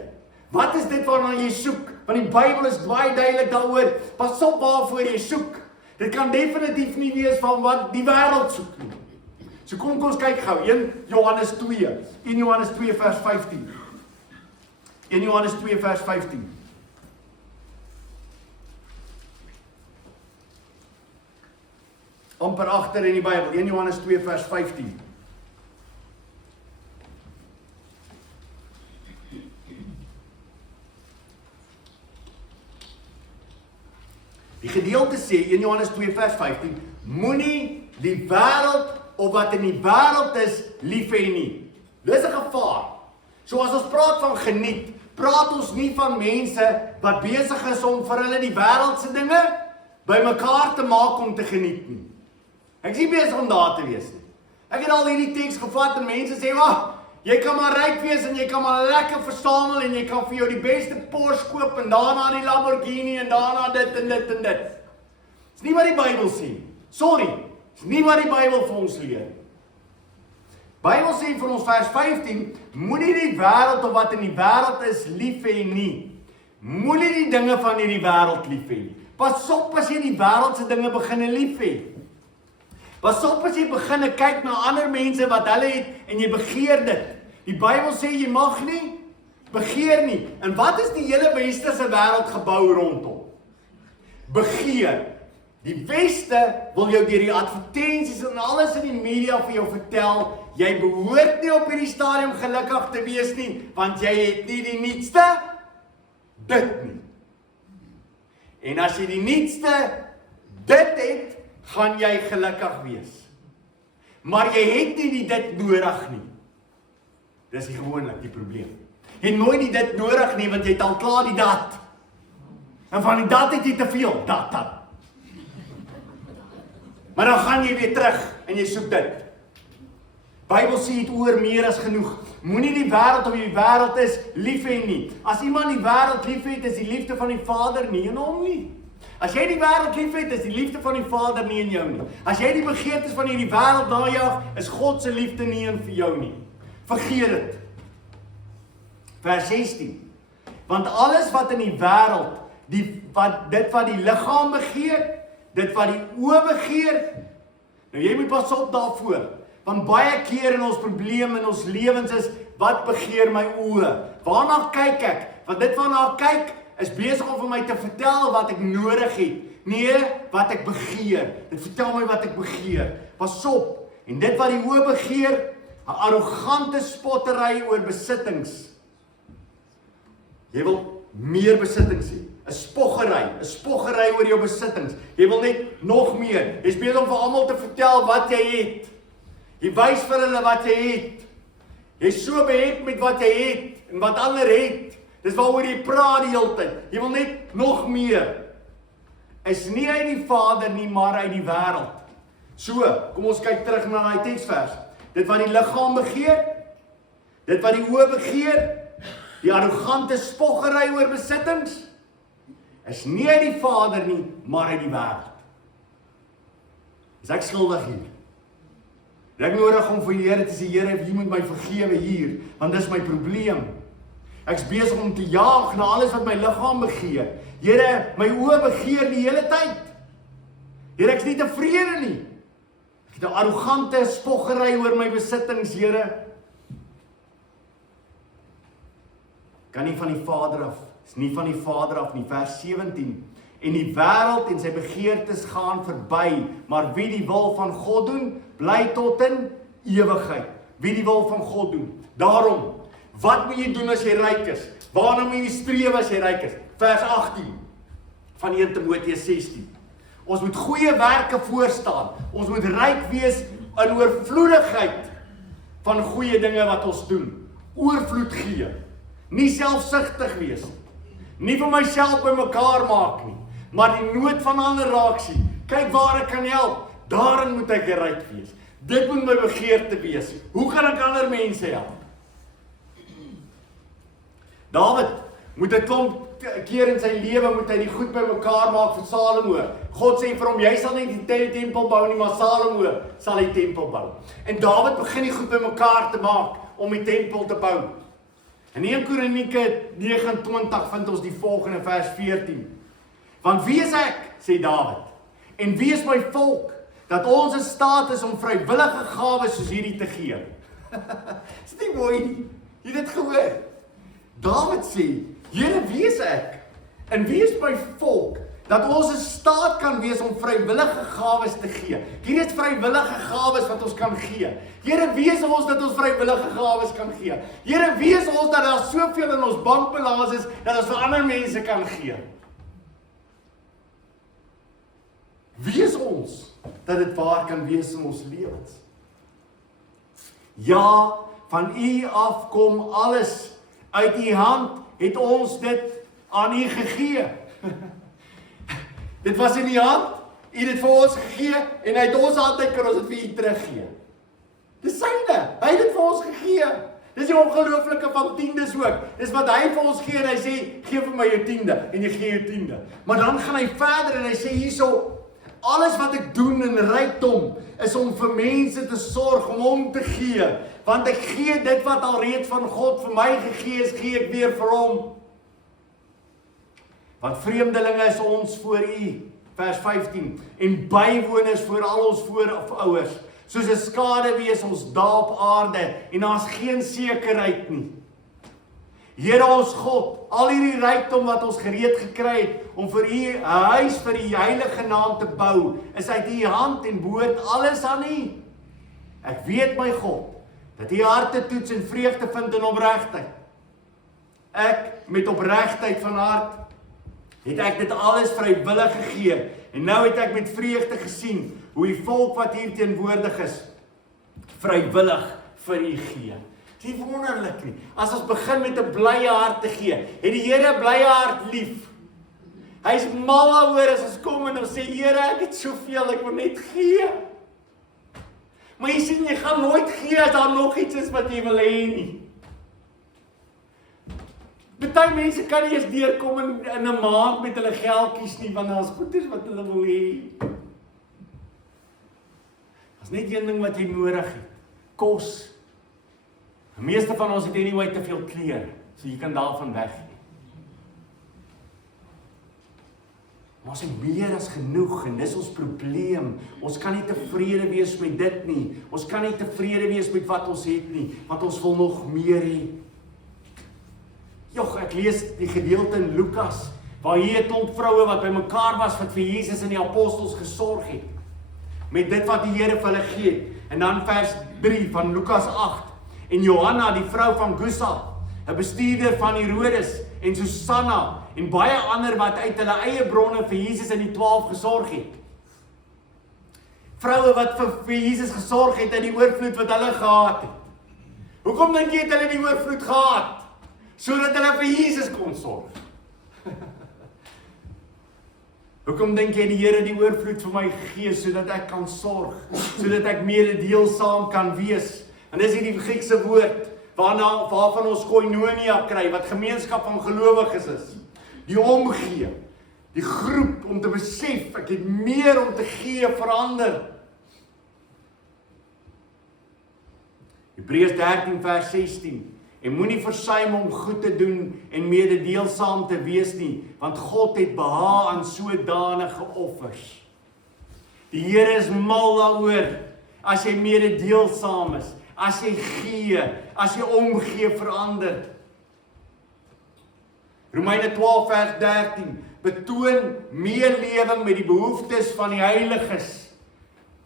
Wat is dit waarna jy soek? Want die Bybel is baie duidelik daaroor. Pas op waarvoor jy soek. Dit kan definitief nie wees van wat die wêreld soek nie. So kom ons kyk gou. 1 Johannes 2. 1 Johannes 2 vers 15. 1 Johannes 2 vers 15. Amper agter in die Bybel, 1 Johannes 2 vers 15. Die gedeelte sê, 1 Johannes 2 vers 15, moenie die wêreld of wat in die wêreld is lief hê nie. Dis 'n gevaar. So as ons praat van geniet, praat ons nie van mense wat besig is om vir hulle die wêreldse dinge bymekaar te maak om te geniet nie. Ek is nie besig om daar te wees nie. Ek het al hierdie teks gevat en mense sê, jy kan maar ryk wees en jy kan maar lekker versamel en jy kan vir jou die beste Porsche koop en daarna die Lamborghini en daarna dit en dit en dit. Dis nie wat die Bybel sê. Sorry, dis nie wat die Bybel vir ons leer. Bybel sê vir ons vers 15, moenie die wêreld of wat in die wêreld is lief hê nie. Moenie die dinge van hierdie wêreld lief hê nie. Pas op as jy die wêreldse dinge begin lief hê. Pas op as jy begin kyk na ander mense wat hulle het en jy begeer dit. Die Bybel sê jy mag nie begeer nie. En wat is die hele westerse wêreld gebou rondom? Begeer. Die Weste wil jou deur die advertensies en alles in die media vir jou vertel, jy behoort nie op hierdie stadium gelukkig te wees nie, want jy het nie die nuutste dit nie. En as jy die nuutste dit het, gaan jy gelukkig wees. Maar jy het nie die dit nodig nie. Dis gewoonlik die probleem. Jy het nooit die dit nodig nie, want jy het al klaar die dat. En van die dat het jy te veel, dat. Maar dan gaan jy weer terug en jy soek dit. Bybel sê het oor meer as genoeg. Moenie die wêreld of die wêreld is lief hê nie. As iemand die wêreld lief het, is die liefde van die Vader nie in hom nie. As jy die wêreld lief het, is die liefde van die Vader nie in jou nie. As jy die begeertes van hierdie wêreld najag, is God se liefde nie in vir jou nie. Vergeet dit. Vers 16. Want alles wat in die wêreld, dit wat die liggaam begeer, dit wat die oë begeer, nou jy moet pas op daarvoor, want baie keer in ons probleme in ons lewens is, wat begeer my oë? Waarna kyk ek? Want dit waarna kyk, is besig om vir my te vertel wat ek nodig het. Nee, wat ek begeer. Dit vertel my wat ek begeer. Pas op. En dit wat die oë begeer, 'n arrogante spottery oor besittings. Jy wil meer besittings hê. 'n spoggery oor jou besittings. Jy wil net nog meer. Jy's besig om vir almal te vertel wat jy het. Jy wys vir hulle wat jy het. Jy's so behept met wat jy het en wat ander het. Dis waaroor jy praat die hele tyd. Jy wil net nog meer. Is nie uit die Vader nie, maar uit die wêreld. So, kom ons kyk terug na daai teksvers. Dit wat die liggaam begeer, dit wat die oë begeer, die arrogante spoggery oor besittings, is nie uit die Vader nie, maar uit die wêreld. Is ek skuldig hier? Ek nodig om vir die Here te sê, Here, jy moet my vergewe hier, want dis my probleem. Ek's besig om te jaag na alles wat my liggaam begeer. Here, my oë begeer die hele tyd. Here, ek's nie tevrede nie. Ek het 'n arrogante spoggery oor my besittings, Here. Kan nie van die Vader af. Is nie van die Vader af nie. Vers 17. En die wêreld en sy begeertes gaan verby, maar wie die wil van God doen, bly tot in ewigheid. Wie die wil van God doen. Daarom, wat moet jy doen as jy ryk is? Waarna moet jy streef as jy ryk is? Vers 18 van 1 Timoteus 16. Ons moet goeie werke voorstaan. Ons moet ryk wees in oorvloedigheid van goeie dinge wat ons doen. Oorvloed gee. Nie selfsugtig wees. Nie vir myself bymekaar maak nie, maar die nood van ander raak sien. Kyk waar ek kan help. Daarin moet ek ryk wees. Dit moet my begeerte wees. Hoe kan ek ander mense help? David moet 'n klomp keer in sy lewe moet hy die goed bymekaar maak vir Salomo. God sê vir hom, jy sal nie die tempel bou nie, maar Salomo sal die tempel bou. En David begin die goed bymekaar te maak om die tempel te bou. In 1 Kronieke 29 vind ons die volgende vers 14. Want wie is ek, sê David, en wie is my volk, dat ons in staat is om vrywillige gawes soos hierdie te gee? Is dit nie mooi nie? Jy het dit gehoor? David sê, Here, wie is ek? En wie is my volk? Dat ons in staat kan wees om vrywillige gawes te gee. Hier is vrywillige gawes wat ons kan gee. Here, wie is ons dat ons vrywillige gawes kan gee? Here, wie is ons dat daar soveel in ons bankbalans is, dat ons vir ander mense kan gee? Wie is ons dat dit waar kan wees in ons lewens? Ja, van U af kom alles. Uit U hand het ons dit aan U gegee. Dit was in U hand, U het dit vir ons gegee, en uit ons hand kan ons dit vir U teruggee. Dis syne, hy het dit vir ons gegee. Dis die ongelooflike van tiendes ook. Dis wat hy vir ons gee, en hy sê, gee vir my jou tiende, en jy gee jou tiende. Maar dan gaan hy verder, en hy sê hierso, alles wat ek doen in rykdom, is om vir mense te sorg, om hom te gee. Want ek gee dit wat alreeds van God vir my gegee is, gee ek weer vir hom. Want vreemdelinge is ons voor U, vers 15, en bywoners voor al ons voorouers, soos 'n skade wees ons daar op aarde, en daar's geen sekerheid nie. Here ons God, al hierdie rykdom wat ons gereed gekry het, om vir U 'n huis vir U heilige naam te bou, is uit U hand en behoort alles aan U. Ek weet my God, dat U harte toets en vreugde vind in opregtheid. Ek, met opregtheid van hart, het ek dit alles vrywillig gegee, en nou het ek met vreugde gesien, hoe die volk wat hier teenwoordig is, vrywillig vir U gee. Dit is nie wonderlik nie. As ons begin met 'n blye hart te gee, het die Here 'n blye hart lief. Hy is mal daaroor as ons kom en ons sê, Here, ek het soveel, ek wil net gee. Maar jy sien, jy gaan nooit gee as daar nog iets is wat jy wil hê nie. Party mense kan nie eens deurkom in 'n maand met hulle geldjies nie, want daar's goeders wat hulle wil hê. Daar's net een ding wat jy nodig het. Kos. Die meeste van ons het anyway te veel klere, so jy kan daarvan weggee. Maar ons het meer as genoeg, en dis ons probleem. Ons kan nie tevrede wees met dit nie. Ons kan nie tevrede wees met wat ons het nie, want ons wil nog meer hê. Jog, ek lees die gedeelte in Lukas, waar hier 'n klomp vroue wat bymekaar was, wat vir Jesus en die apostels gesorg het, met dit wat die Here vir hulle gee het. En dan vers 3 van Lukas 8, en Johanna, die vrou van Gusa, 'n bestuurder van Herodes, en Susanna, en baie ander wat uit hulle eie bronne vir Jesus en die 12 gesorg het. Vroue wat vir Jesus gesorg het uit die oorvloed wat hulle gehad het. Hoekom dink jy het hulle die oorvloed gehad? Sodat hulle vir Jesus kon sorg. Hoekom dink jy die Here die oorvloed vir my gegee, sodat ek kan sorg, sodat ek mededeelsaam kan wees? En dis hier die Griekse woord, waarvan ons koinonia kry, wat gemeenskap van gelowiges is. Die omgee, die groep om te besef, ek het meer om te gee vir ander. Hebreërs 13 vers 16, en moenie versuim om goed te doen en mededeelsaam te wees nie, want God het behaag aan sodanige offers. Die Here is mal daaroor, as jy mededeelsaam is, as jy gee, as jy omgee vir ander. Romeine 12 vers 13, betoon meelewing met die behoeftes van die heiliges.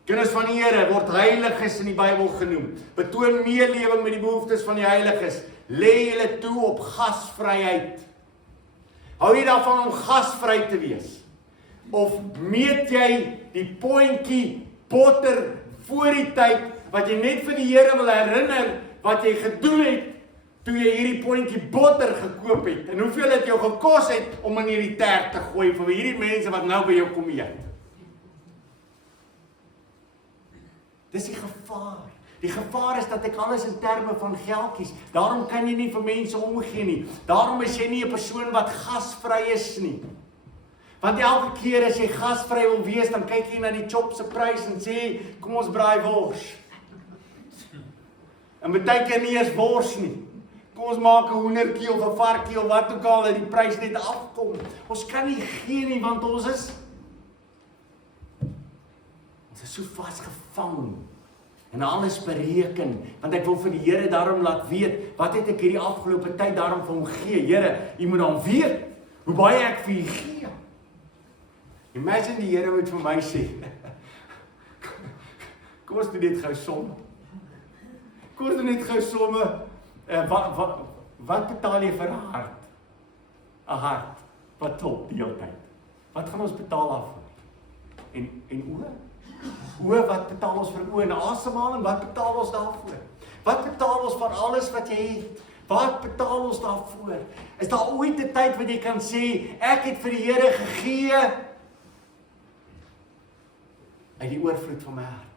Kinders van die Here word heiliges in die Bybel genoem. Betoon meelewing met die behoeftes van die heiliges. Lê julle toe op gasvryheid. Hou jy daarvan om gasvry te wees? Of meet jy die potjie botter voor die tyd, wat jy net vir die Here wil herinner, wat jy gedoen het, toe jy hierdie potjie botter gekoop het, en hoeveel het jou gekos het, om in hierdie terg te gooi, vir hierdie mense wat nou by jou kom eet. Dis die gevaar. Die gevaar is dat ek alles in terme van geldjies, daarom kan jy nie vir mense omgee nie, daarom is jy nie 'n persoon wat gasvry is nie. Want elke keer as jy gasvry wil wees, dan kyk jy na die chop se prys en sê, kom ons braai wors. En baie keer nie eens wors nie. Kom ons maak 'n hoendertjie of 'n varkie of wat ook al, dat die prys net afkom. Ons kan nie gee nie, want ons is so vasgevang. En alles bereken, want ek wil vir die Here daarom laat weet, wat het ek hierdie afgelope tyd daarom vir hom gee? Here, U moet dan weet, hoe baie ek vir U gee. Imagine die Here moet vir my sê, kom ons doen dit gou somme. Kom ons doen dit gou somme, wat betaal jy vir 'n hart? 'n Hart, wat klop die hele tyd. Wat gaan ons betaal daarvoor? En oë? Oë, wat betaal ons vir oë en asemhaling? Wat betaal ons daarvoor? Wat betaal ons vir alles wat jy het? Wat betaal ons daarvoor? Is daar ooit 'n tyd wat jy kan sê, ek het vir die Here gegee uit die oorvloed van my hart?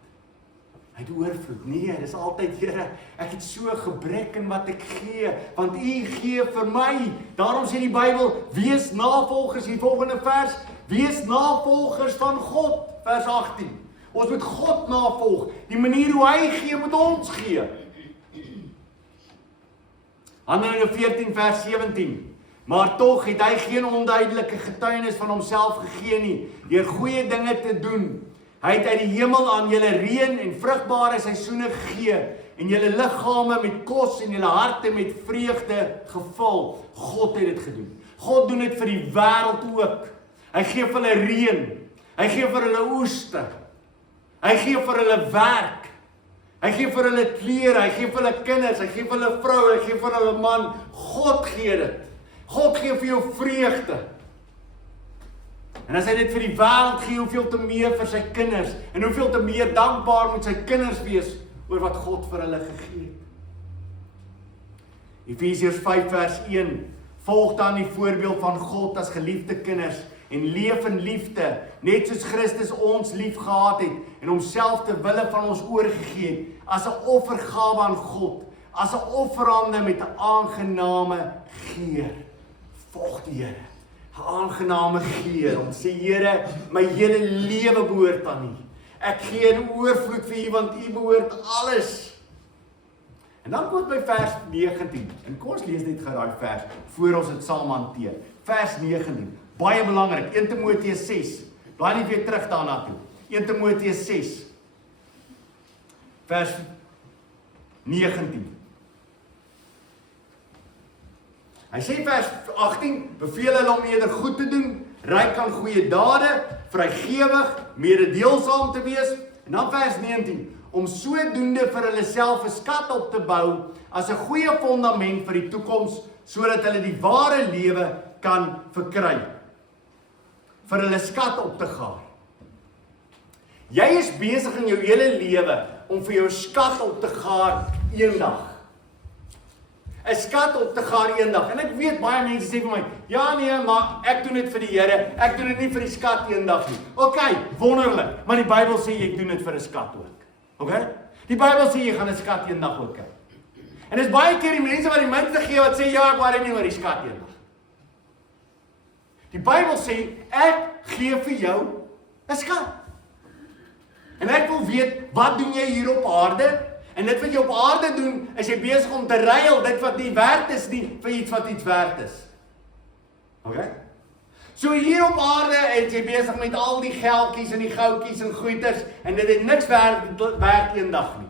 Uit oorvloed? Nee, dis altyd, Here, ek het so gebrek in wat ek gee, want U gee vir my. Daarom sê die Bybel, wees navolgers, die volgende vers, wees navolgers van God, vers 18. Ons moet God navolg. Die manier hoe hy gee, moet ons gee. Handelinge 14 vers 17. Maar tog het hy geen onduidelike getuienis van homself gegee nie, deur goeie dinge te doen. Hy het uit die hemel aan julle reën en vrugbare seisoene gegee, en julle liggame met kos en julle harte met vreugde gevul. God het dit gedoen. God doen dit vir die wêreld ook. Hy gee vir hulle reën. Hy gee vir hulle oeste. Hy gee vir hulle werk. Hy gee vir hulle klere, hy gee vir hulle kinders, hy gee vir hulle vrou, hy gee vir hulle man. God gee dit. God gee vir jou vreugde. En as hy dit vir die wêreld gee, hoeveel te meer vir sy kinders, en hoeveel te meer dankbaar moet sy kinders wees oor wat God vir hulle gegee het. Efesiërs 5 vers 1, volg dan die voorbeeld van God as geliefde kinders, en leef in liefde, net soos Christus ons lief gehad het, en homself ter wille van ons oorgegee het, as 'n offergawe aan God, as 'n offerande met 'n aangename geur. Volg die Here, 'n aangename geur, om sê, Here, my hele lewe behoort aan U. Ek gee in oorvloed vir U, want U behoort alles. En dan kom by vers 19, en kom ons lees net gou daai vers, voor ons dit saam hanteer. Vers 19, baie belangrik, 1 Timoteus 6, blaai net weer terug daarna toe. 1 Timoteus 6, vers 19. Hy sê vers 18, beveel hulle om eerder goed te doen, ryk aan goeie dade, vrygewig, mededeelsaam te wees, en dan vers 19, om sodoende vir hulle self 'n skat op te bou, as 'n goeie fondament vir die toekoms, sodat hulle die ware lewe kan verkry. Vir hulle skat op te gaar. Jy is besig in jou hele lewe om vir jou skat op te gaar eendag. 'n Skat op te gaar eendag. En ek weet baie mense sê vir my, ja nee, maar ek doen dit vir die Here, ek doen dit nie vir die skat eendag nie. OK, wonderlik, maar die Bybel sê jy doen dit vir 'n skat ook. OK? Die Bybel sê jy gaan 'n skat eendag ook kry. En dis baie keer die mense wat die minste gee wat sê ja, ek worry nie oor die skat eendag. Die Bybel sê ek gee vir jou 'n skat. En ek wil weet, wat doen jy hier op aarde? En dit wat jy op aarde doen, is jy besig om te ruil dit wat nie werd is nie, vir iets wat iets werd is. OK? So hier op aarde is jy besig met al die geldjies en die goudjies en goeders, en dit het niks werd eendag nie.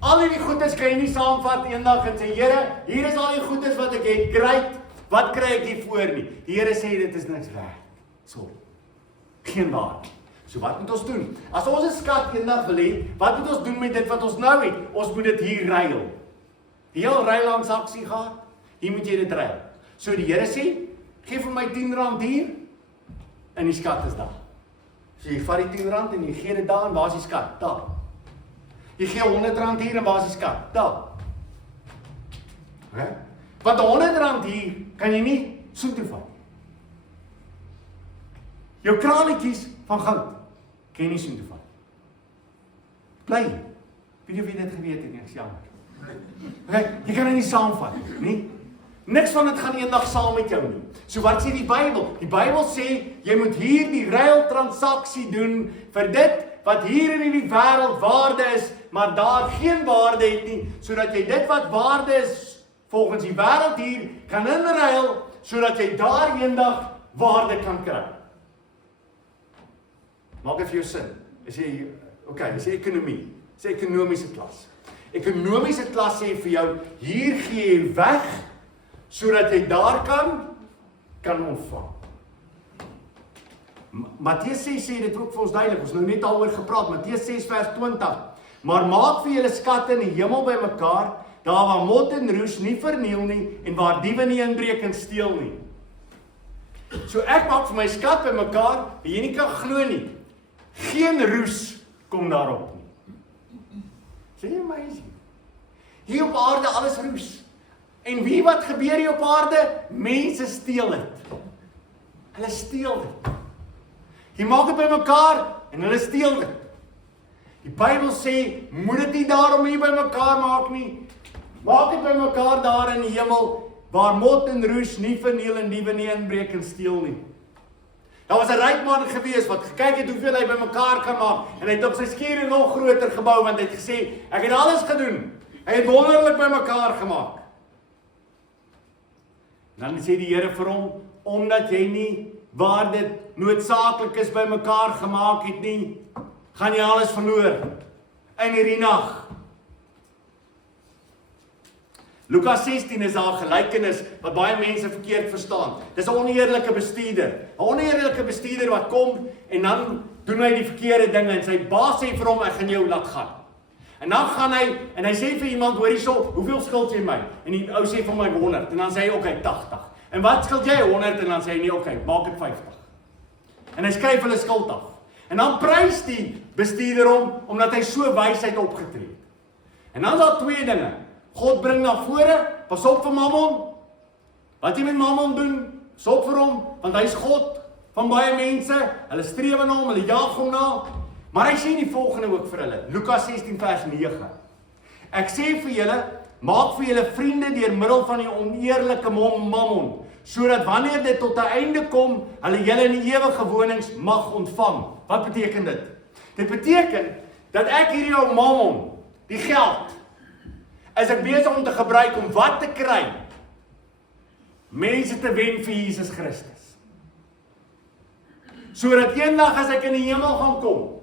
Al die goeders kan jy nie saamvat eendag en sê, Here, hier is al die goeders wat ek het, great, wat kry ek hiervoor nie? Die Here sê, dit is niks werd. Sorry. Geen waarde. So wat moet ons doen? As ons 'n skat eendag wil hê, wat moet ons doen met dit wat ons nou het? Ons moet dit hier ruil. Die heel ruiltransaksie gehad, hier moet jy dit ruil. So die Here sê, gee vir my R10 hier, en die skat is daar. So jy vat die R10 en jy gee dit daar, en waar is die skat? Daar. Jy gee R100 hier, en waar is die skat? Daar. Okay? Want R100 hier, kan jy nie soontoe vat. Jou kraletjies van goud, kan jy nie soontoe vat. Bly. Weet jy of jy dit geweet het, ek is jammer. Okay, jy kan dit nie saamvat nie. Niks van dit gaan eendag saam met jou nie. So wat sê die Bybel? Die Bybel sê, jy moet hier die ruiltransaksie doen vir dit wat hier in die wêreld waarde is, maar daar geen waarde het nie, sodat jy dit wat waarde is volgens die wêreld hier kan inruil, sodat jy daar eendag waarde kan kry. Maak dit vir jou sin. Is jy, okay, is ekonomie. Is ekonomiese klas. Ekonomiese klas sê vir jou, hier gee jy weg, sodat jy daar kan ontvang. Matteus 6 sê dit ook vir ons duidelik, ons nou net daaroor gepraat, Matteus 6 vers 20, maar maak vir julle skatte in die hemel bymekaar, daar waar mot en roes nie verniel nie, en waar diewe nie inbreek en steel nie. So ek maak vir my skat bymekaar, wat jy nie kan glo nie. Geen roes kom daarop nie. Sê jy amazing. Hier op aarde alles roes. En wie wat gebeur hier op aarde? Mense steel dit. Hulle steel dit. Jy maak dit bymekaar en hulle steel dit. Die Bybel sê, moet dit nie daarom hier bymekaar maak nie. Maak dit bymekaar daar in die hemel, waar mot en roes nie verniel en diewe nie inbreek en steel nie. Daar was 'n ryk man gewees wat gekyk het hoeveel hy bymekaar kan maak, en hy het op sy skure nog groter gebou, want hy het gesê, ek het alles gedoen. Hy het wonderlik bymekaar gemaak. Dan sê die Here vir hom, omdat jy nie waar dit noodsaaklik is bymekaar gemaak het nie, gaan jy alles verloor in hierdie nag. Lukas 16 is daar 'n gelykenis wat baie mense verkeerd verstaan. Dis 'n oneerlike bestuurder. 'n Oneerlike bestuurder wat kom en dan doen hy die verkeerde dinge en sy baas sê vir hom, ek gaan jou laat gaan. En dan gaan hy en hy sê vir iemand, hoor hierso, hoeveel skuld jy my? En die ou sê vir my 100 en dan sê hy, okay, 80. En wat skuld jy? 100 en dan sê hy, nee, okay, maak dit 50. En hy skryf hulle skuld af. En dan prys die bestuurder hom omdat hy so wysheid opgetree het. En dan is daar twee dinge. God bring na vore, pas op vir Mammon. Wat jy met Mammon doen, pas op vir hom, want hy's God van baie mense. Hulle streef na hom, hulle jaag hom na. Maar hy sê die volgende ook vir hulle. Lukas 16 vers 9. Ek sê vir julle, maak vir julle vriende deur middel van die oneerlike Mammon, sodat wanneer dit tot 'n einde kom, hulle julle in die ewige wonings mag ontvang. Wat beteken dit? Dit beteken dat ek hierdie ou Mammon, die geld, is ek besig om te gebruik om wat te kry? Mense te wen vir Jesus Christus. Sodat eendag as ek in die hemel gaan kom,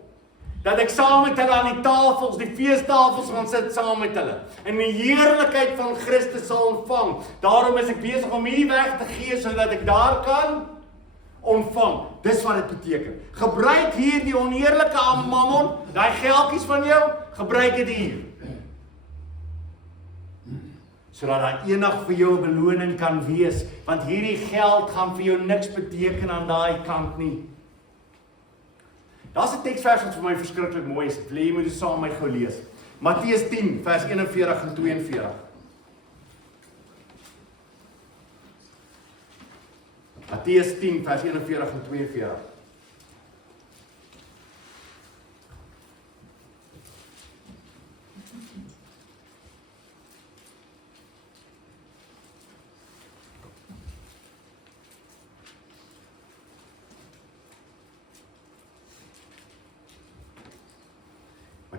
dat ek saam met hulle aan die tafels, die feestafels gaan sit saam met hulle, en die heerlikheid van Christus sal ontvang. Daarom is ek besig om hierdie weg te gee, sodat ek daar kan ontvang. Dis wat dit beteken. Gebruik hier die oneerlike Mammon, daai geldjies van jou, gebruik dit hier. Sodat daar eendag vir jou 'n beloning kan wees, want hierdie geld gaan vir jou niks beteken aan daai kant nie. Daar's 'n teksvers wat vir my verskriklik mooi is. Ek wil hê jy moet dit saam met my gou lees. Matteus 10 vers 41 en 42. Matteus 10 vers 41 en 42.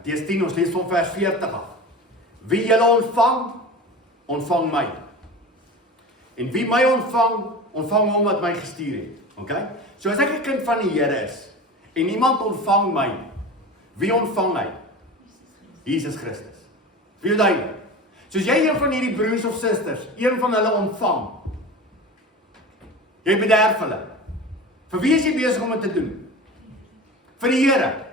Matteus 10, ons lees van vers 40 af. Wie julle ontvang, ontvang my. En wie my ontvang, ontvang hom wat my gestuur het. Okay? So as ek 'n kind van die Here is, en iemand ontvang my, wie ontvang hy? Jesus Christus. Wie jy daai? Soos jy een van hierdie broers of susters, een van hulle ontvang, jy bederf hulle. Vir wie is jy besig om dit te doen? Vir die Here.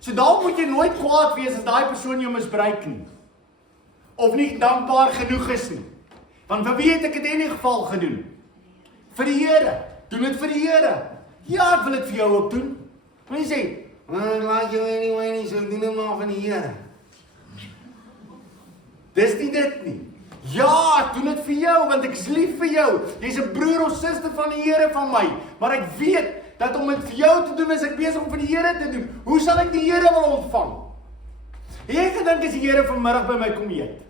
So daarom moet jy nooit kwaad wees as daai persoon jou misbruik nie. Of nie dankbaar genoeg is nie. Want vir wie het ek dit in die geval gedoen? Vir die Here. Doen dit vir die Here. Ja, ek wil dit vir jou ook doen. Moenie sê, "Ek laat jou anyway nie, so doen dit maar van die Here." Dis nie dit nie. Ja, ek doen dit vir jou, want ek is lief vir jou. Jy's 'n broer of suster van die Here van my. Maar ek weet dat om dit vir jou te doen, is ek besig om vir die Here te doen. Hoe sal ek die Here wil ontvang? Jy gedink as die Here vanmiddag by my kom eet.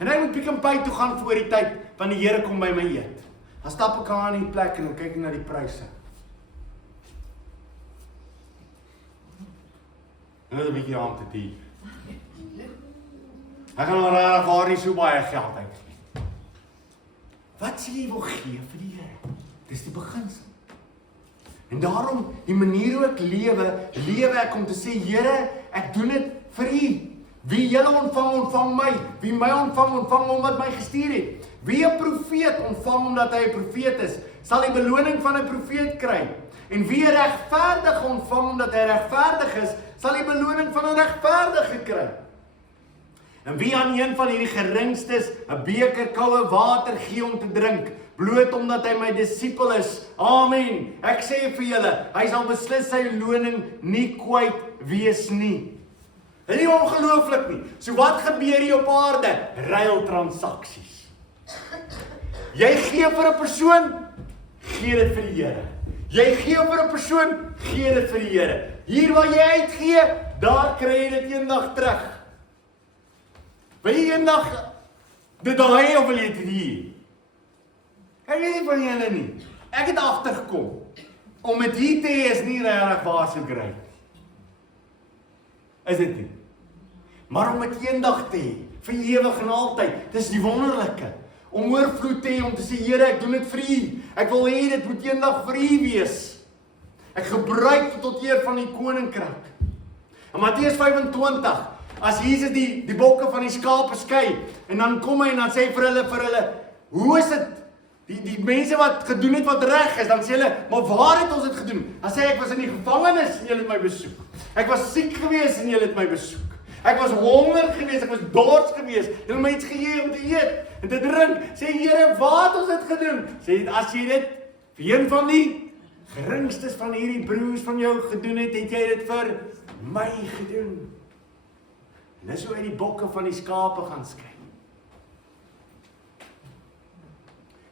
En hy moet Pick n Pay toe gaan voor die tyd, want die Here kom by my eet. Dan stap ek aan die plek en dan kyk ek na die pryse. En dit is 'n bietjie aan te diep. Ek gaan maar raar waar nie so baie geld uit. Wat sê jy wil gee vir die Here? Dis die beginsel. En daarom, die manier hoe ek lewe ek om te sê, Here, ek doen dit vir U. Wie julle ontvang, ontvang my. Wie my ontvang, ontvang hom wat my gestuur het. Wie 'n profeet ontvang omdat hy 'n profeet is, sal die beloning van 'n profeet kry. En wie 'n regverdige ontvang omdat hy regverdig is, sal die beloning van 'n regverdige kry. En wie aan een van hierdie geringstes 'n beker koue water gee om te drink, bloot omdat hy my disipel is. Amen. Ek sê vir julle, hy sal beslis sy loning nie kwyt wees nie. Dit is nie ongelooflik nie. So wat gebeur hier op aarde? Ruiltransaksies. Jy gee vir 'n persoon, gee dit vir die Here. Jy gee vir 'n persoon, gee dit vir die Here. Hier waar jy uitgee, daar kry jy dit eendag terug. Wil jy eendag dit daar hê of wil jy dit hier? Ek weet nie van julle nie. Ek het agtergekom om dit hier te hê is nie regtig waar so great. Is dit nie? Maar om dit eendag te hê, vir ewig en altyd, dis die wonderlike. Om oorvloed te hê, om te sê, Here, ek doen dit vir U. Ek wil hê dit moet eendag vir U wees. Ek gebruik dit tot eer van die koninkryk. In Matteus 25, As Jesus die bokke van die skape skei, en dan kom hy en dan sê hy vir hulle, hoe is dit? Die mense wat gedoen het wat reg is, dan sê hulle, maar waar het ons dit gedoen? Dan sê hy, ek was in die gevangenis en julle het my besoek. Ek was siek gewees en julle het my besoek. Ek was honger gewees, ek was dors gewees, julle het my iets gegee om te eet en te drink. Sê Here, waar het ons dit gedoen? Sê, as jy dit vir een van die geringstes van hierdie broers van jou gedoen het, het jy dit vir my gedoen. En dis hoe hy die bokke van die skape gaan skei.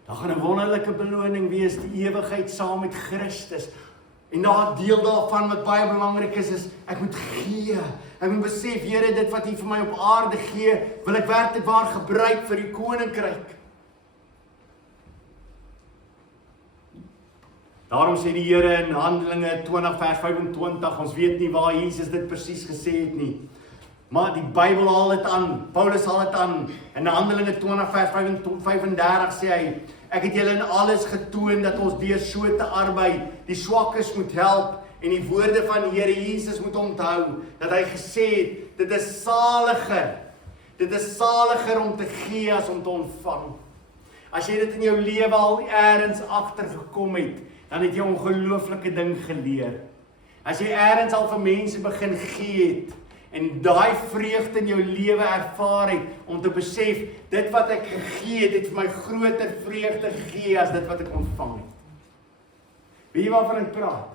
Daar gaan 'n wonderlike beloning wees, die ewigheid saam met Christus. En daar deel daarvan wat baie belangrik is ek moet gee. Ek moet besef, Here, dit wat U vir my op aarde gee, wil ek werklik waar gebruik vir die koninkryk. Daarom sê die Here in Handelinge 20 vers 25, ons weet nie waar Jesus dit presies gesê het nie. Maar die Bybel haal dit aan, Paulus haal dit aan. In Handelinge 20 vers 35 sê hy, ek het julle in alles getoon dat ons deur so te arbei, die swakkes moet help en die woorde van die Here Jesus moet onthou, dat hy gesê het, dit is saliger om te gee as om te ontvang. As jy dit in jou lewe al eers agtergekom het, dan het jy 'n ongelooflike ding geleer. As jy eers al vir mense begin gee het, en daai vreugde in jou lewe ervaar het, om te besef, dit wat ek gegee het, het vir my groter vreugde gegee, as dit wat ek ontvang het. Weet jy waarvan ek praat?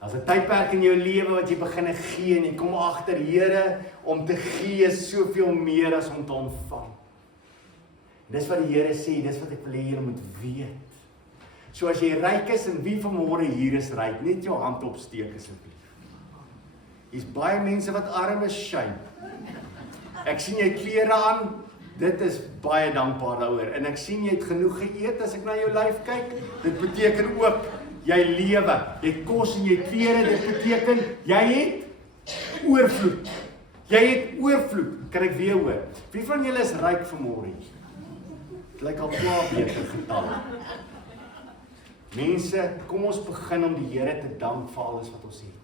As 'n tydperk in jou lewe wat jy begin gee, en jy kom agter, Here, om te gee is soveel meer as om te ontvang. En dis wat die Here sê, dis wat ek wil hê julle moet weet. So as jy ryk is, en wie vanmôre hier is ryk, net jou hand opsteek asseblief. Hier's baie mense wat arm is, shame. Ek sien jy het klere aan, dit is baie dankbaar daaroor. En ek sien jy het genoeg geëet as ek na jou lyf kyk. Dit beteken ook, jy lewe, jy het kos en jy het klere, dit beteken, jy het oorvloed. Jy het oorvloed, kan ek weer hoor. Wie van julle is ryk vanmôre? Dit lyk al 12 beter getalle. Mense, kom ons begin om die Here te dank vir alles wat ons het.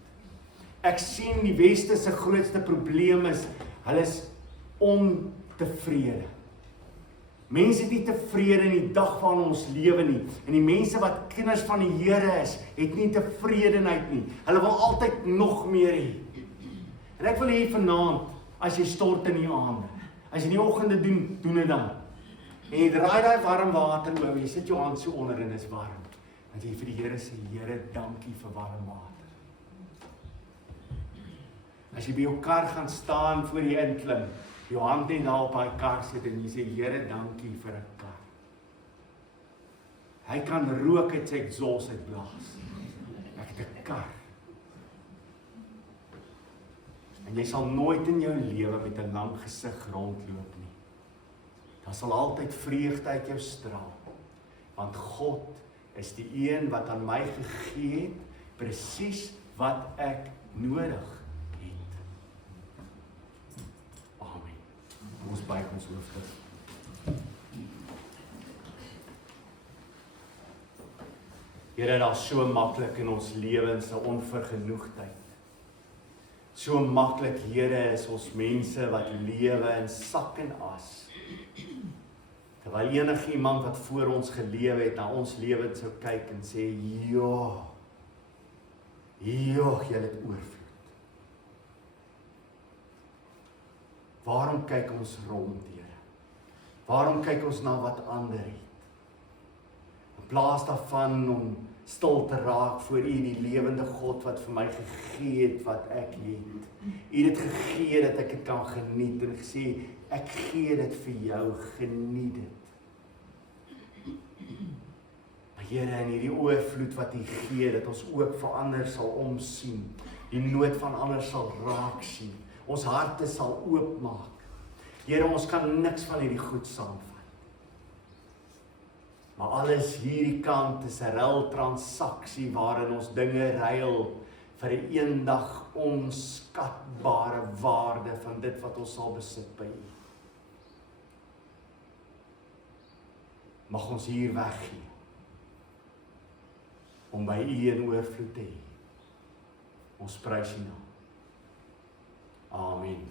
Ek sien die Weste se grootste probleem is, hulle is ontevrede. Mense is nie tevrede in die dag van ons lewe nie. En die mense wat kinders van die Here is, het nie tevredenheid nie. Hulle wil altyd nog meer hê. En ek wil hê vanaand, as jy stort in die aande, as jy in die oggende doen dit dan. En jy draai daai warm water oor, jy sit jou hand so onder en is warm. Dat jy vir die Here sê, Here, dankie vir warm water. As jy by jou kar gaan staan voor jy inklim, jou hand net daar op daai kar sit en jy sê, Here, dankie vir 'n kar. Hy kan rook uit sy exhaust uitblaas. Ek het 'n kar. En jy sal nooit in jou lewe met 'n lang gesig rondloop nie. Daar sal altyd vreugde uit jou straal. Want God is die een wat aan my gegee het, presies wat ek nodig het. Amen. Ons buig ons hoofde. Here, daar is so maklik in ons lewens 'n onvergenoegdheid. So maklik, Here, is ons mense wat lewe in sak en as. Terwyl enige iemand wat voor ons gelewe het, na ons lewens sou kyk en sê, ja, jy het oorvloed. Waarom kyk ons rond, Here? Waarom kyk ons na wat ander het? In plaas daarvan om stil te raak voor U, die lewende God wat vir my gegee het wat ek het. U het gegee dat ek dit kan geniet en gesê, ek gee dit vir jou, geniet dit. Maar Here, in hierdie oorvloed wat U gee, dat ons ook vir ander sal omsien, die nood van ander sal raak sien, ons harte sal oopmaak. Here, ons kan niks van hierdie goed saamvat. Maar alles hierdie kant is 'n ruiltransaksie waarin ons dinge ruil vir 'n eendag onskatbare waarde van dit wat ons sal besit by U. Mag ons hier weggee om by U in oorvloed te hê. Ons prys U naam. Amen.